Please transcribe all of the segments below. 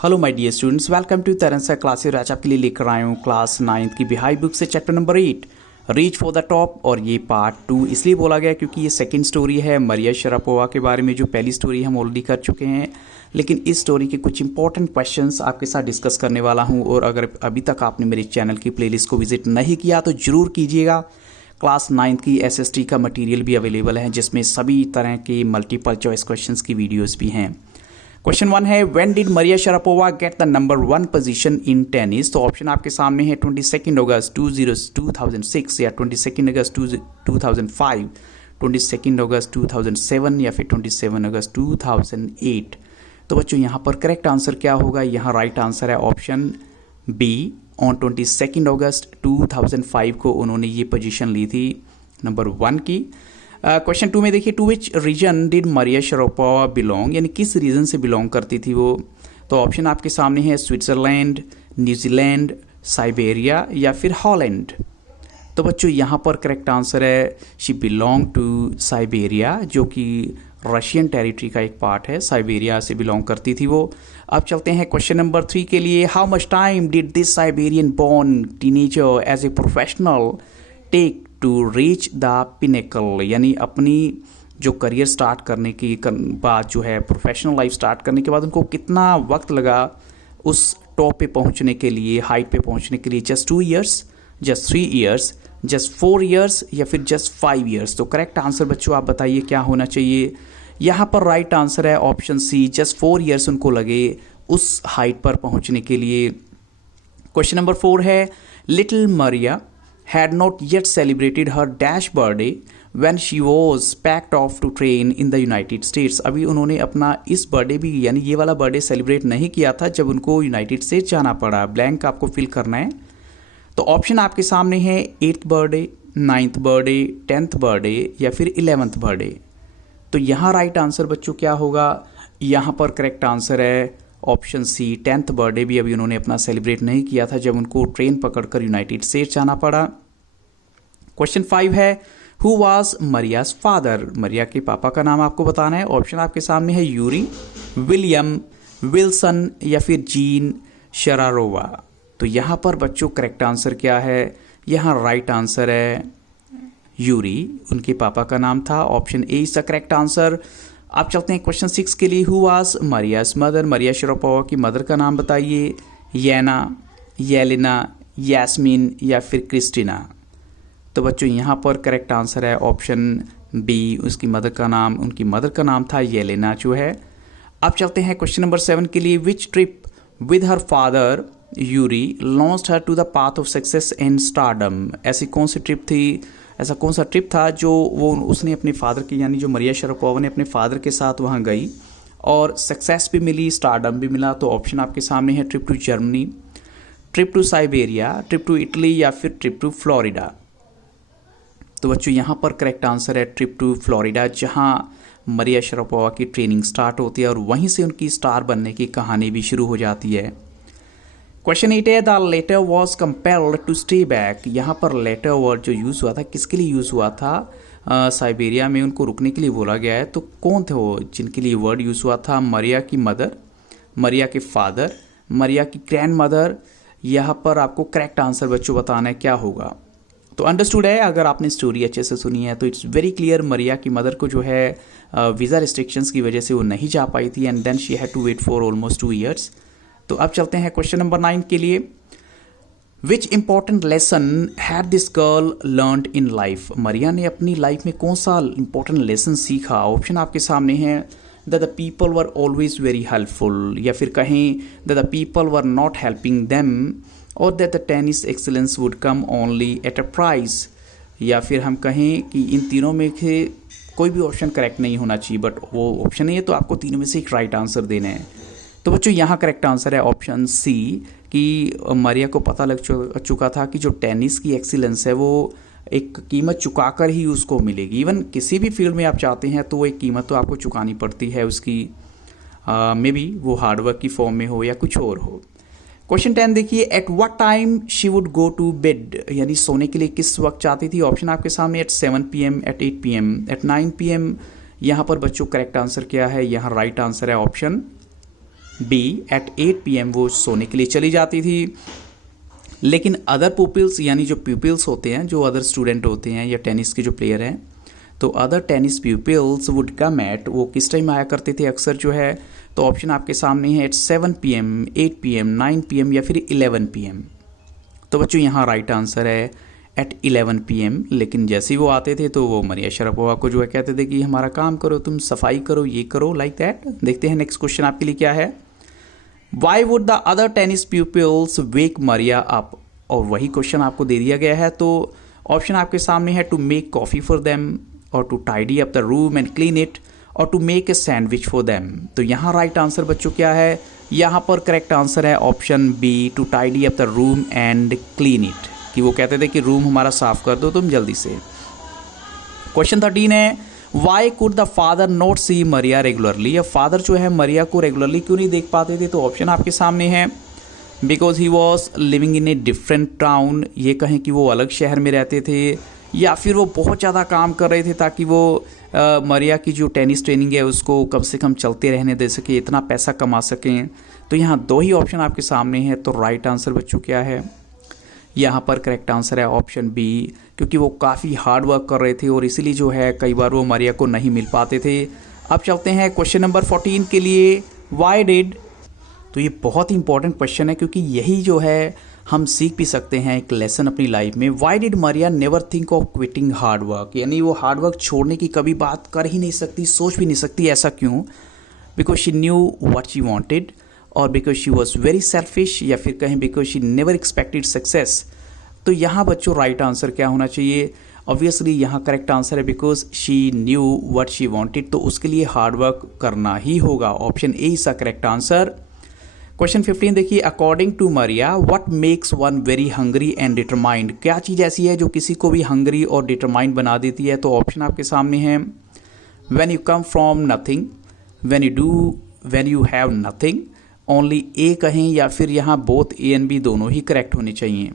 Hello my dear students, welcome to Taransa classes. आज आपके लिए लेकर आया हूँ क्लास 9th की बिहाई बुक से chapter number 8 reach for the top. और ये पार्ट 2 इसलिए बोला गया क्योंकि ये सेकंड स्टोरी है मरिया शरापोवा के बारे में। जो पहली स्टोरी हम ऑलरेडी कर चुके हैं, लेकिन इस स्टोरी के कुछ इंपॉर्टेंट क्वेश्चंस आपके साथ डिस्कस करने वाला हूँ। और अगर अभी तक आपने मेरे चैनल की प्लेलिस्ट को विजिट नहीं किया तो ज़रूर कीजिएगा। क्लास 9th की SST का मटेरियल भी अवेलेबल है, जिसमें सभी तरह के मल्टीपल चॉइस क्वेश्चंस की वीडियोस भी हैं। क्वेश्चन 1 है, when did Maria Sharapova get the number 1 position in tennis. तो ऑप्शन आपके सामने है 22 अगस्त 2006 या 22 अगस्त 2005, 22 अगस्त 2007 या फिर 27 अगस्त 2008। तो बच्चों यहाँ पर करेक्ट आंसर क्या होगा? यहाँ राइट आंसर है ऑप्शन बी। ऑन 22 अगस्त 2005 को उन्होंने ये पोजीशन ली थी नंबर 1 की। क्वेश्चन 2 में देखिए, to which region did Maria Sharapova belong, यानी किस रीजन से बिलोंग करती थी वो। तो ऑप्शन आपके सामने है स्विट्ज़रलैंड, न्यूजीलैंड, साइबेरिया या फिर हॉलैंड। तो बच्चों यहाँ पर करेक्ट आंसर है शी बिलोंग टू साइबेरिया, जो कि रशियन टेरिटरी का एक पार्ट है। साइबेरिया से बिलोंग करती थी वो। अब चलते हैं क्वेश्चन नंबर 3 के लिए। How much time did this Siberian born teenager as a professional take to reach the pinnacle, यानी अपनी जो करियर स्टार्ट करने की बाद जो है प्रोफेशनल लाइफ स्टार्ट करने के बाद उनको कितना वक्त लगा उस टॉप पे पहुंचने के लिए, हाइट पे पहुंचने के लिए? Just 2 years, just 3 years, just 4 years या फिर जस्ट 5 ईयर्स? तो करेक्ट आंसर बच्चों आप बताइए क्या होना चाहिए। यहाँ पर राइट आंसर है ऑप्शन सी, जस्ट 4 ईयर्स उनको लगे उस हाइट पर पहुंचने के लिए। क्वेश्चन नंबर 4 है, little Maria had not yet celebrated her dash birthday when she was packed off to train in the United States। अभी उन्होंने अपना इस बर्थडे भी यानी ये वाला बर्थडे सेलिब्रेट नहीं किया था जब उनको यूनाइटेड स्टेट्स जाना पड़ा। ब्लैंक आपको फिल करना है। तो ऑप्शन आपके सामने है 8th birthday, 9th birthday, 10th birthday या फिर 11th बर्थडे। तो यहाँ राइट आंसर बच्चों क्या होगा? यहाँ पर करेक्ट आंसर है ऑप्शन सी, 10th बर्थडे भी अभी उन्होंने अपना सेलिब्रेट नहीं किया था जब उनको ट्रेन पकड़कर यूनाइटेड स्टेट्स जाना पड़ा। क्वेश्चन 5 है, हु वाज मरियाज फादर। मरिया के पापा का नाम आपको बताना है। ऑप्शन आपके सामने है यूरी, विलियम, विल्सन या फिर जीन शरारोवा। तो यहाँ पर बच्चों करेक्ट आंसर क्या है? यहाँ राइट आंसर है यूरी, उनके पापा का नाम था। Option A is the correct answer. आप चलते हैं क्वेश्चन 6 के लिए। Who was Maria's mother. Maria Sharapova की मदर का नाम बताइए। येना, येलेना, यास्मीन या फिर क्रिस्टीना। तो बच्चों यहाँ पर करेक्ट आंसर है ऑप्शन बी, उसकी मदर का नाम, उनकी मदर का नाम था येलेना जो है। अब चलते हैं क्वेश्चन नंबर 7 के लिए। Which trip with her father Yuri launched her to the path of success and stardom. ऐसी कौन सी ट्रिप थी, ऐसा कौन सा ट्रिप था जो उसने अपने फादर की, यानी जो मरिया शरापोवा ने अपने फादर के साथ वहाँ गई और सक्सेस भी मिली, स्टारडम भी मिला? तो ऑप्शन आपके सामने है trip to Germany, trip to Siberia, trip to Italy या फिर ट्रिप टू फ्लोरिडा। तो बच्चों यहाँ पर करेक्ट आंसर है ट्रिप टू फ्लोरिडा, जहाँ मरिया शरापोवा की ट्रेनिंग स्टार्ट होती है और वहीं से उनकी स्टार बनने की कहानी भी शुरू हो जाती है। क्वेश्चन 8 है, the latter was compelled to stay back. यहाँ पर लेटर वर्ड जो यूज़ हुआ था किसके लिए यूज़ हुआ था? साइबेरिया में उनको रुकने के लिए बोला गया है। तो कौन थे वो जिनके लिए वर्ड यूज़ हुआ था? मरिया की मदर, मरिया के फादर, मरिया की ग्रैंड मदर। यहाँ पर आपको करेक्ट आंसर बच्चों बताना है क्या होगा। तो अंडरस्टूड है, अगर आपने स्टोरी अच्छे से सुनी है तो इट्स वेरी क्लियर। मरिया की मदर को जो है वीज़ा रिस्ट्रिक्शंस की वजह से वो नहीं जा पाई थी and then she had to wait for almost 2 years. तो अब चलते हैं क्वेश्चन नंबर 9 के लिए। Which important lesson had this girl learned in life. Maria ने अपनी लाइफ में कौन सा इंपॉर्टेंट लेसन सीखा? ऑप्शन आपके सामने है that the people were always very helpful, या फिर कहें that the people were not helping them, और that the tennis excellence would come only at a price, या फिर हम कहें कि इन तीनों में से कोई भी ऑप्शन करेक्ट नहीं होना चाहिए, बट वो ऑप्शन नहीं है तो आपको तीनों में से एक राइट आंसर देना है। तो बच्चों यहाँ करेक्ट आंसर है ऑप्शन सी, कि मरिया को पता लग चुका था कि जो टेनिस की एक्सीलेंस है वो एक कीमत चुकाकर ही उसको मिलेगी। इवन किसी भी फील्ड में आप चाहते हैं तो वो एक कीमत तो आपको चुकानी पड़ती है उसकी, मे बी वो हार्डवर्क की फॉर्म में हो या कुछ और हो। क्वेश्चन 10 देखिए, at what time she would go to bed, यानी सोने के लिए किस वक्त चाहती थी? ऑप्शन आपके सामने at 7 PM, at 8 PM, at 9 PM। यहाँ पर बच्चों करेक्ट आंसर क्या है? यहाँ राइट आंसर है ऑप्शन बी एट 8 PM वो सोने के लिए चली जाती थी। लेकिन अदर पुपिल्स यानी जो प्यूपिल्स होते हैं, जो अदर स्टूडेंट होते हैं या टेनिस के जो प्लेयर हैं, तो other tennis pupils would come at, वो किस टाइम आया करते थे अक्सर जो है, तो ऑप्शन आपके सामने है एट 7 PM, 8 PM, 9 PM या फिर 11 PM। तो बच्चों यहाँ राइट आंसर है एट 11 PM। लेकिन जैसे ही वो आते थे तो वो मरिया शरापोवा को जो है कहते थे कि हमारा काम करो, तुम सफाई करो, ये करो, लाइक दैट। देखते हैं नेक्स्ट क्वेश्चन आपके लिए क्या है। Why would the other tennis pupils wake Maria up, और वही क्वेश्चन आपको दे दिया गया है। तो ऑप्शन आपके सामने है to make coffee for them, और to tidy up the room and clean it, और to make a sandwich for them. तो यहाँ राइट आंसर बच्चों क्या है, यहाँ पर करेक्ट आंसर है option B, to tidy up the room and clean it, कि वो कहते थे कि रूम हमारा साफ कर दो तुम जल्दी से। क्वेश्चन 13 है why could the father not see Maria regularly, या फादर जो है मरिया को रेगुलरली क्यों नहीं देख पाते थे। तो ऑप्शन आपके सामने है because he was living in a different town, ये कहें कि वो अलग शहर में रहते थे, या फिर वो बहुत ज़्यादा काम कर रहे थे ताकि वो मरिया की जो टेनिस ट्रेनिंग है उसको कम से कम चलते रहने दे सके, इतना पैसा कमा सकें। तो यहाँ दो ही ऑप्शन आपके सामने हैं। तो राइट आंसर बच्चों क्या है, यहाँ पर करेक्ट आंसर है ऑप्शन बी, क्योंकि वो काफ़ी हार्ड वर्क कर रहे थे और इसीलिए जो है कई बार वो मरिया को नहीं मिल पाते थे। अब चलते हैं क्वेश्चन नंबर 14 के लिए। वाई डिड, तो ये बहुत ही इंपॉर्टेंट क्वेश्चन है क्योंकि यही जो है हम सीख भी सकते हैं एक लेसन अपनी लाइफ में। Why did Maria never think of quitting hard work, यानी वो हार्ड वर्क छोड़ने की कभी बात कर ही नहीं सकती, सोच भी नहीं सकती। ऐसा क्यों? Because she knew what she wanted, और because she was very selfish, या फिर कहें because she never expected success. तो यहाँ बच्चों राइट आंसर क्या होना चाहिए? ऑब्वियसली यहाँ करेक्ट आंसर है because she knew what she wanted, तो उसके लिए हार्ड वर्क करना ही होगा। Option A is the correct answer. Question 15 देखिए, according to Maria what makes one very hungry and determined, क्या चीज़ ऐसी है जो किसी को भी हंग्री और डिटरमाइंड बना देती है। तो ऑप्शन आपके सामने है when you come from nothing, when you have nothing, only a कहें या फिर यहाँ बोथ ए एंड बी दोनों ही करेक्ट होने चाहिए।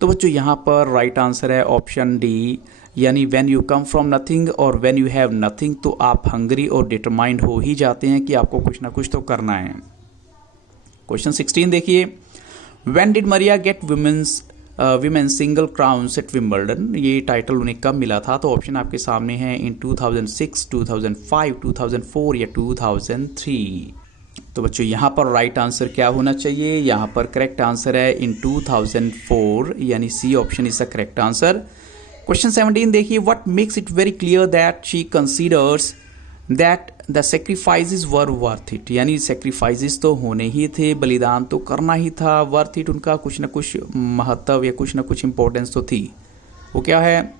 तो बच्चों यहाँ पर राइट आंसर है ऑप्शन डी, यानी when you come from nothing और व्हेन यू हैव नथिंग, तो आप हंग्री और डिटरमाइंड हो ही जाते हैं कि आपको कुछ ना कुछ तो करना है। क्वेश्चन 16 देखिए, when did Maria get women single crowns at Wimbledon, ये टाइटल उन्हें कब मिला था। तो ऑप्शन आपके सामने है इन 2006, 2005, 2004 या 2003। तो बच्चों यहाँ पर राइट आंसर क्या होना चाहिए? यहाँ पर करेक्ट आंसर है इन 2004, यानी C option is the correct answer. Question 17 देखिए, what makes it very clear that she considers that the sacrifices were worth it, यानी सेक्रीफाइसेस तो होने ही थे, बलिदान तो करना ही था, वर्थ इट उनका कुछ ना कुछ महत्व या कुछ ना कुछ इंपॉर्टेंस तो थी। वो क्या है?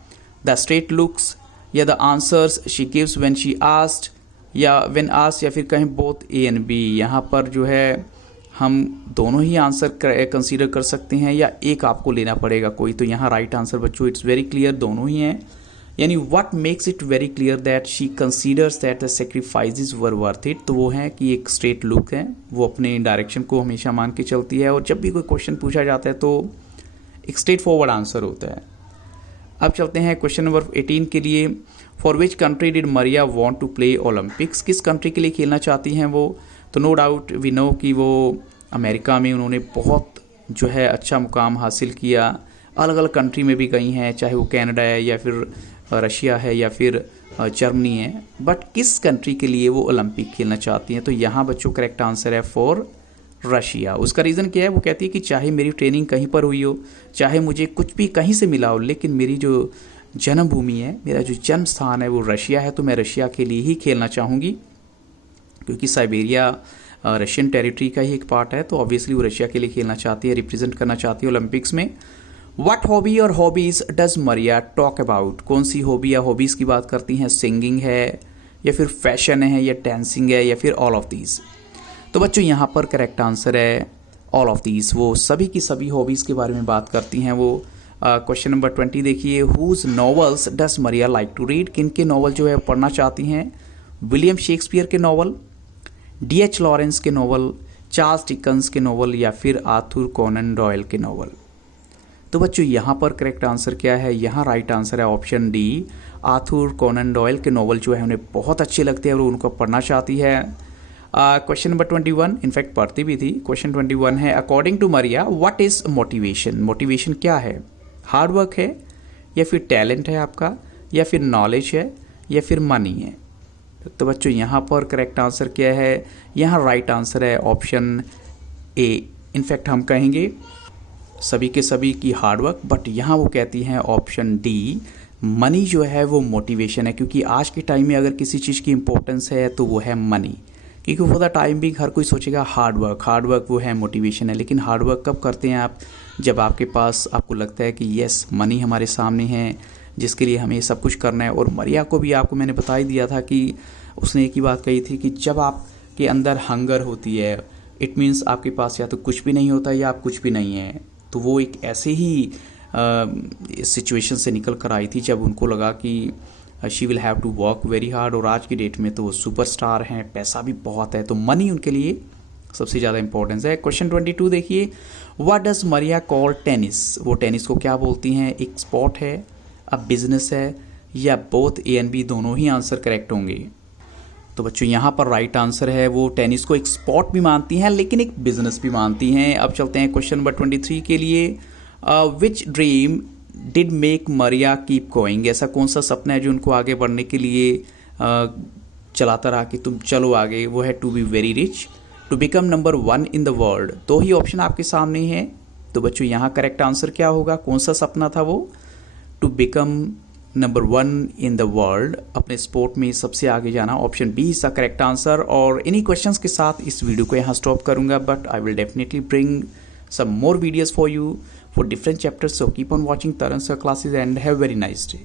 द स्ट्रेट लुक्स, या the answers she gives when she asked, या व्हेन आस्क्ड, या फिर कहें बोथ ए एंड बी। यहाँ पर जो है हम दोनों ही आंसर कंसीडर कर सकते हैं या एक आपको लेना पड़ेगा कोई। तो यहाँ राइट आंसर बच्चों इट्स वेरी क्लियर, दोनों ही हैं। यानी what makes it very clear that she considers that the sacrifices were worth it, तो वो है कि एक स्ट्रेट लुक है, वो अपने डायरेक्शन को हमेशा मान के चलती है, और जब भी कोई क्वेश्चन पूछा जाता है तो एक स्ट्रेट फॉरवर्ड आंसर होता है। अब चलते हैं क्वेश्चन नंबर 18 के लिए। For which country did Maria want to play Olympics, किस कंट्री के लिए खेलना चाहती हैं वो। तो नो डाउट वी नो कि वो अमेरिका में उन्होंने बहुत जो है अच्छा मुकाम हासिल किया, अलग अलग कंट्री में भी गई हैं, चाहे वो कनाडा है या फिर रशिया है या फिर जर्मनी है, बट किस कंट्री के लिए वो ओलंपिक खेलना चाहती हैं। तो यहाँ बच्चों करेक्ट आंसर है फॉर रशिया। उसका रीज़न क्या है? वो कहती है कि चाहे मेरी ट्रेनिंग कहीं पर हुई हो, चाहे मुझे कुछ भी कहीं से मिला हो, लेकिन मेरी जो जन्मभूमि है, मेरा जो जन्म स्थान है वो रशिया है, तो मैं रशिया के लिए ही खेलना चाहूँगी, क्योंकि साइबेरिया रशियन टेरिटरी का ही एक पार्ट है। तो ऑब्वियसली वो रशिया के लिए खेलना चाहती है, रिप्रेजेंट करना चाहती है ओलंपिक्स में। व्हाट हॉबी और hobbies does Maria talk about, कौन सी हॉबी या हॉबीज़ की बात करती हैं? सिंगिंग है, या फिर फैशन है, या डांसिंग है, या फिर ऑल ऑफ दीज। तो बच्चों यहाँ पर करेक्ट आंसर है ऑल ऑफ दीज, वो सभी की सभी हॉबीज़ के बारे में बात करती हैं वो। क्वेश्चन नंबर 20 देखिए, whose novels does Maria like to read, किन के नॉवल जो है पढ़ना चाहती हैं? विलियम शेक्सपियर के नॉवल, D.H. लॉरेंस के नॉवल, चार्ल्स डिकन्स के नॉवल, या फिर आर्थर कोनन डॉयल के नॉवल। तो बच्चों यहाँ पर करेक्ट आंसर क्या है? यहाँ राइट आंसर है option D, Arthur Conan Doyle के नॉवल जो है उन्हें बहुत अच्छे लगते हैं और उनको पढ़ना चाहती है। क्वेश्चन नंबर 21 इनफैक्ट पढ़ती भी थी। क्वेश्चन 21 है, according to Maria what is motivation? Motivation क्या है? हार्ड वर्क है, या फिर टैलेंट है आपका, या फिर नॉलेज है, या फिर मनी है? तो बच्चों यहाँ पर करेक्ट आंसर क्या है? यहाँ राइट आंसर है ऑप्शन ए। इनफैक्ट हम कहेंगे सभी के सभी की हार्ड वर्क, बट यहाँ वो कहती हैं ऑप्शन डी, मनी जो है वो मोटिवेशन है। क्योंकि आज के टाइम में अगर किसी चीज़ की इंपॉर्टेंस है तो वो है मनी। क्योंकि फॉर द टाइम भी हर कोई सोचेगा हार्ड वर्क वो है मोटिवेशन है। लेकिन हार्ड वर्क कब करते हैं आप? जब आपके पास आपको लगता है कि यस मनी हमारे सामने है जिसके लिए हमें सब कुछ करना है। और मरिया को भी आपको मैंने बता ही दिया था कि उसने एक ही बात कही थी कि जब आपके अंदर हंगर होती है इट मीन्स आपके पास या तो कुछ भी नहीं होता या आप कुछ भी नहीं है। तो वो एक ऐसे ही सिचुएशन से निकल कर आई थी जब उनको लगा कि she will have to work very hard. और आज की डेट में तो वो सुपरस्टार हैं, पैसा भी बहुत है, तो मनी उनके लिए सबसे ज़्यादा इंपॉर्टेंस है। क्वेश्चन 22 देखिए, what does Maria call tennis? वो टेनिस को क्या बोलती हैं? एक स्पोर्ट है, अब बिजनेस है, या बोथ ए एंड बी दोनों ही आंसर करेक्ट होंगे। तो बच्चों यहाँ पर राइट आंसर है वो टेनिस को एक स्पोर्ट भी मानती हैं लेकिन एक बिजनेस भी मानती हैं। अब चलते हैं क्वेश्चन नंबर 23 के लिए, which dream did make Maria keep going? ऐसा कौन सा सपना है जो उनको आगे बढ़ने के लिए चलाता रहा कि तुम चलो आगे? वो है to be very rich, to become number 1 in the world. दो ही ऑप्शन आपके सामने हैं। तो बच्चों यहाँ करेक्ट आंसर क्या होगा? कौन सा सपना था वो? To become number 1 in the world, अपने स्पोर्ट में सबसे आगे जाना। Option B is the correct answer. और इन्हीं क्वेश्चंस के साथ इस वीडियो को यहाँ स्टॉप करूँगा, but I will definitely bring some more videos for you for different chapters, so keep on watching Taran Sir classes and have a very nice day.